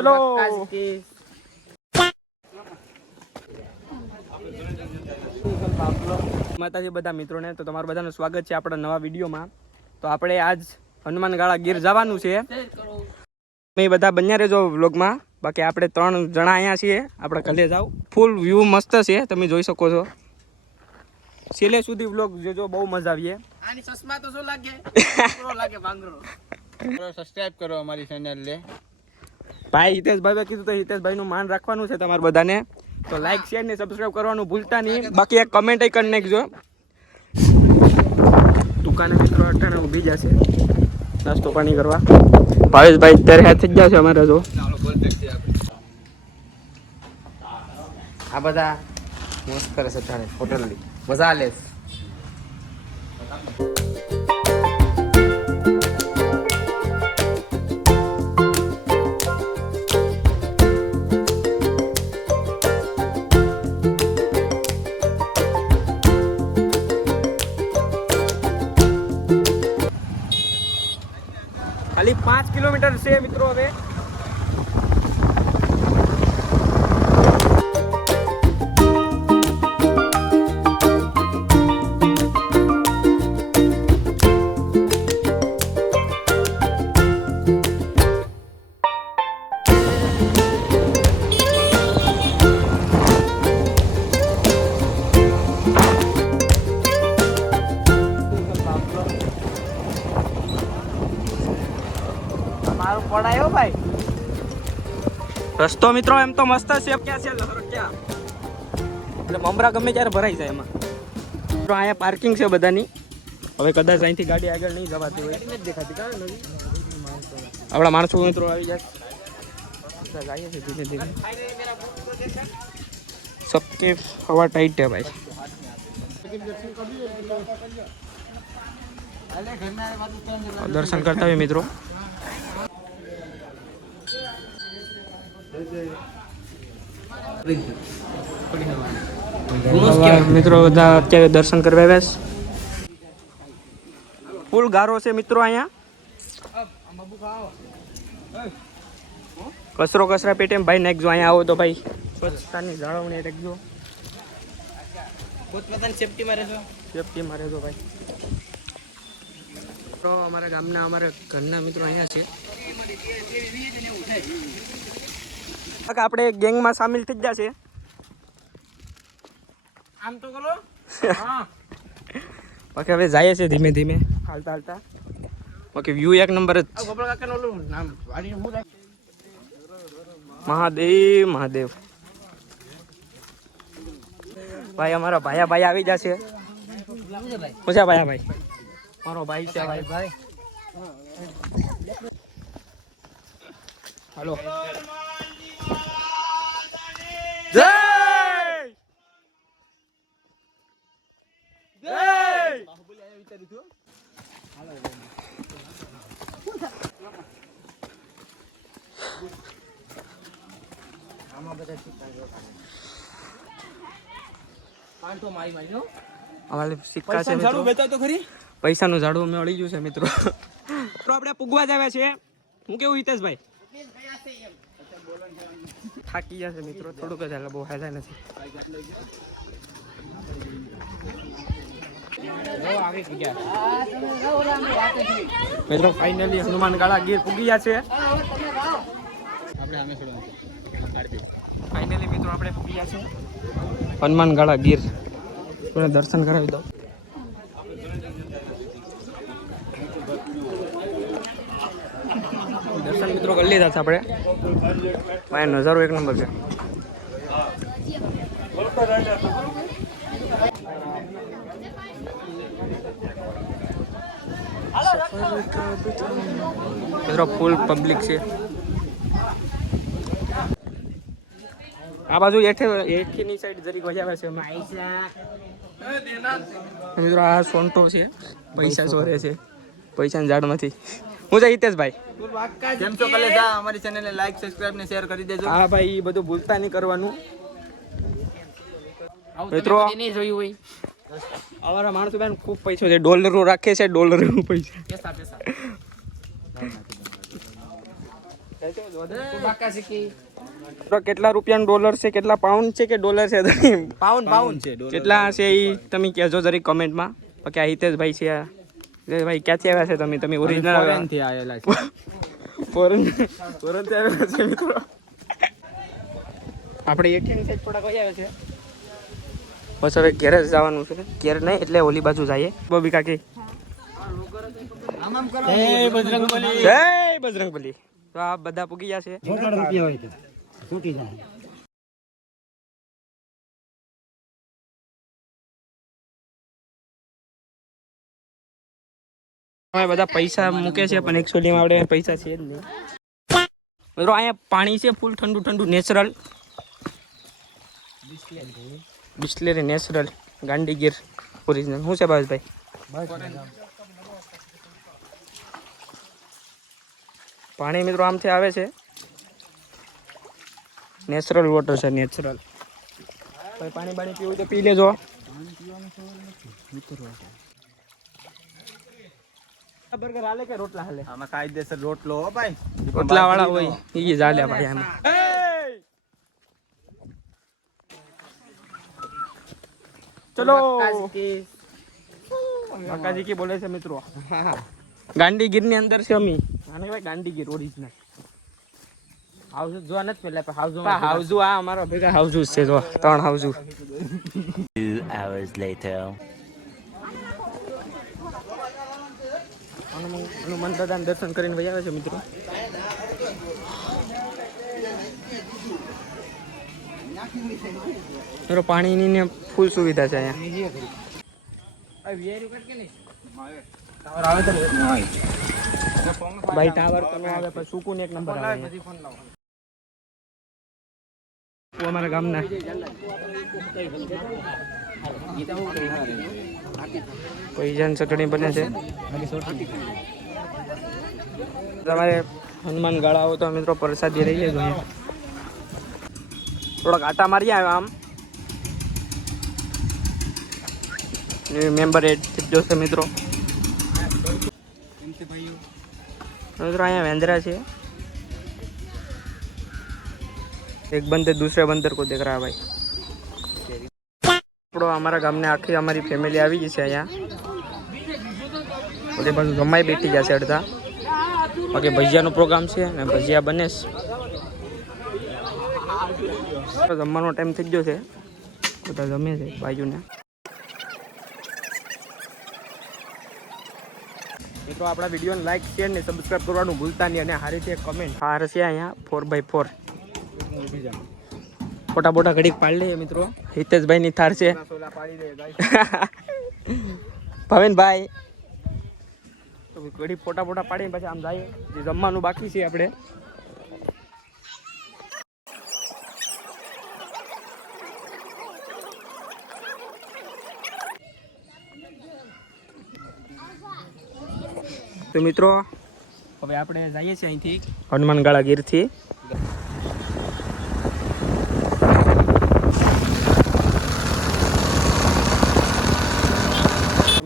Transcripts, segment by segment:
ચલો માતાજી બધા મિત્રોને તો તમારું બધાનું સ્વાગત છે આપણા નવા વિડીયોમાં. તો આપણે આજ હનુમાનગાળા ગીર જવાનું છે. મેં બધા બન્યા રહેજો વ્લોગમાં. બાકી આપણે 3 જણા અહીંયા છીએ. આપણે ઘરે જાવ. ફૂલ વ્યૂ મસ્ત છે, તમે જોઈ શકો છો. છેલ્લે સુધી વ્લોગ જોજો, બહુ મજા આવીએ. આની ચશ્મા તો શું લાગે? પ્રો લાગે ભાંગરો. સબસ્ક્રાઇબ કરો અમારી ચેનલ લે. ભાઈ હિતેશભાઈએ કીધું તો હિતેશભાઈનું માન રાખવાનું છે તમારે બધાને. તો લાઈક શેર ને સબસ્ક્રાઇબ કરવાનું ભૂલતા નહીં. બાકી એક કમેન્ટ કરી નાખજો. દુકાને મિત્રો અટાણે ઊભી જશે નાસ્તો પાણી કરવા. ભાવેશભાઈ અત્યારે હાથ થઈ ગયા છે અમારે. જો આ બધા મસ્ત કરે છે તારે હોટલની મજા લે. ખાલી 5 કિલોમીટર છે મિત્રો. હવે પડાયો ભાઈ રસ્તો મિત્રો એમ તો મસ્ત છે. ક્યાં છે ક્યાં એટલે મમરા ગમે ત્યારે ભરાઈ જાય એમાં. તો અહીંયા પાર્કિંગ છે બધાની. હવે કદાચ અહીંથી ગાડી આગળ નહીં જવાતી હોય. આપણા માણસો મિત્રો આવી જાય. જઈએ છે ધીમે ધીમે. सबके हवा टाइट है भाई. दर्शन करता हुए मित्रों. મિત્રો બધા અત્યારે દર્શન કરવા આવ્યા છે. ફૂલ ગારો છે મિત્રો અહીંયા. કચરા પેટે ભાઈ નાખજો. અહીંયા આવો તો ભાઈ સ્વચ્છતાની જાળવણી રાખજો. સેફટીમાં રહેજો ભાઈ. તો અમારા ગામના અમારા ઘરના મિત્રો અહીંયા છે. આપણે ગેંગમાં સામેલ થઈ ગયા છે. આમ તો કરો. બાકી હવે જાય છે ધીમે ધીમે હાલતા હાલતા. બાકી વ્યૂ એક નંબર જ. મહાદેવ મહાદેવ. ભાઈ અમારા ભાઈ આવી જશે. પૂછા ભાઈ મારો ભાઈ છે ભાઈ. હાલો જય જય. સિક્કા છે મિત્રો. પૈસાનું ઝાડું અમે અડી ગયું છે મિત્રો. તો આપણે પૂગવા જ આવ્યા છે. હું કેવું હિતેશભાઈ? થાકી ગયા છે મિત્રો. થોડુંક જ હાલે, બહુ હાલે નથી. મિત્રો ફાઇનલી હનુમાનગાળા ગીર પૂગી ગયા છે. ફાઇનલી મિત્રો આપણે પૂગી ગયા છે હનુમાનગાળા ગીર. દર્શન કરાવી દો. દર્શન મિત્રો કરી લીધા છે આપણે. ભાઈ નજારો એક નંબર છે. મિત્રો ફૂલ પબ્લિક છે. આ બાજુ એઠીની સાઈડ જરીક વજાવે છે મિત્રો. આ સોન્ટો છે, પૈસા ચોરે છે. પૈસાની ઝાડમાંથી. હું છે હિતેશભાઈ. જેમ છો કલેજા અમારી ચેનલને લાઈક સબસ્ક્રાઇબ ને શેર કરી દેજો. હા ભાઈ, એ બધું ભૂલતા નહીં કરવાનું મિત્રો. નહીં જોયું હોય અમારા માણસો બેન ખૂબ પૈસો છે. ડોલરો રાખે છે, ડોલરો પૈસા. તો કેટલા રૂપિયાનું ડોલર છે, કેટલા પાઉન્ડ છે કે ડોલર છે? પાઉન્ડ છે. કેટલા છે એ તમે કહેજો જરી કમેન્ટમાં. બાકી આ હિતેશભાઈ છે. હિતેશભાઈ ક્યાંથી આવ્યા છે તમે ઓરિજિનલ ફોરેનથી આવેલા છે. ફોરેનથી આવ્યા છે મિત્રો. આપણે એટીએમ સાઈડ થોડાક વહી આવે છે. બસ હવે ઘેર જ જવાનું છે. ઘેર નહીં એટલે ઓલી બાજુ જઈએ. બોબી કાકી જય બજરંગબલી. જય બજરંગબલી. તો આ બધા પૂગી ગયા છે. અમે બધા પૈસા મૂકે છે પણ એકચ્યુઅલી આપણે પૈસા છે જ નહીં. મિત્રો અહીંયા પાણી છે ફૂલ ઠંડુ ઠંડુ નેચરલ બિસ્લેરી નેચરલ ગાંડીગીર ઓરિજિનલ. શું છે ભાવેશભાઈ? પાણી મિત્રો આમથી આવે છે. નેચરલ વોટર છે નેચરલ. ભાઈ પાણી બાણી પીવું તો પી લેજો. બર્ગર હાલે કે રોટલા હાલે? આમાં કાયદેસર રોટલો હો ભાઈ. રોટલા વાળા હોય એ જ હાલે ભાઈ આમાં. ચલો કાકાજી કી બોલે છે મિત્રો. ગાંડીગીર ની અંદર છે અમી. આને ભાઈ ગાંડીગીર ઓરિજિનલ હાઉસ જોવા નથી પેલા હાઉસ આ અમારો ભેગા હાઉસ છે જો 3 હાઉસ. 2 hours later. હનુમાન દાદાના દર્શન કરીને વહી આવે છે મિત્રો. મિત્રો પાણીની ને ફૂલ સુવિધા છે અહીંયા. ભાઈ ટાવર તો આવે પણ સુકૂન એક નંબર આવે. અમારા ગામના પૈજાન ચટણી બને છે. તમારે હનુમાન ગાળા આવો તો મિત્રો પ્રસાદી રહી લેજો. થોડાક આટા મારી આવ્યા આમ. મેમ્બર એડ થઈ જશે મિત્રો. મિત્રો અહીંયા વેંદરા છે. એક બંદર દૂસરે બંદર કો દેખ રહા ભાઈ. આપણો અમારા ગામને આખી અમારી ફેમિલી આવી ગઈ છે અહીંયા. બધી બાજુ જમાઈ બેઠી જશે અડધા. બાકી ભજીયાનો પ્રોગ્રામ છે અને ભજીયા બને છે. જમવાનો ટાઈમ થઈ ગયો છે. બધા જમે છે બાજુને. મિત્રો આપણા વિડીયોને લાઈક શેર ને સબસ્ક્રાઈબ કરવાનું ભૂલતા નહીં. અને હારીથી એક કમેન્ટ હાર છે અહીંયા 4x4 ફોટા બોટા ઘડીક પાડી લઈએ મિત્રો. હિતેશભાઈ ની થાર છે. ભાવેનભાઈ તો ઘડીક ફોટા બોટા પાડીને પછી આમ જાય. જે જમવાનું બાકી છે આપણે. તો મિત્રો હવે આપણે જઈએ છીએ અહીંથી હનુમાનગાળા ગીરથી.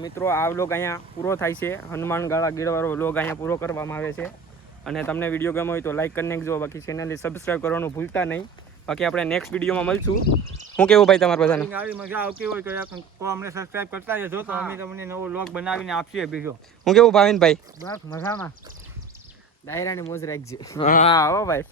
મિત્રો આ વ્લોગ અહીંયા પૂરો થાય છે. હનુમાનગાળા ગીરવાળો વ્લોગ અહીંયા પૂરો કરવામાં આવે છે. અને તમને વિડીયો ગમ્યો હોય તો લાઈક કરી નાખજો. બાકી ચેનલને સબસ્ક્રાઈબ કરવાનું ભૂલતા નહીં. બાકી આપણે નેક્સ્ટ વિડીયોમાં મળશું. હું કેવું ભાઈ તમારા બધાને? આવી મજા આવતી હોય તો અમને સબસ્ક્રાઇબ કરતા જજો તો અમે તમને નવો વ્લોગ બનાવીને આપીએ બીજો. હું કેવું ભાવિનભાઈ? બસ મજામાં. ડાયરાની મોજ રાખજે. હા હો ભાઈ.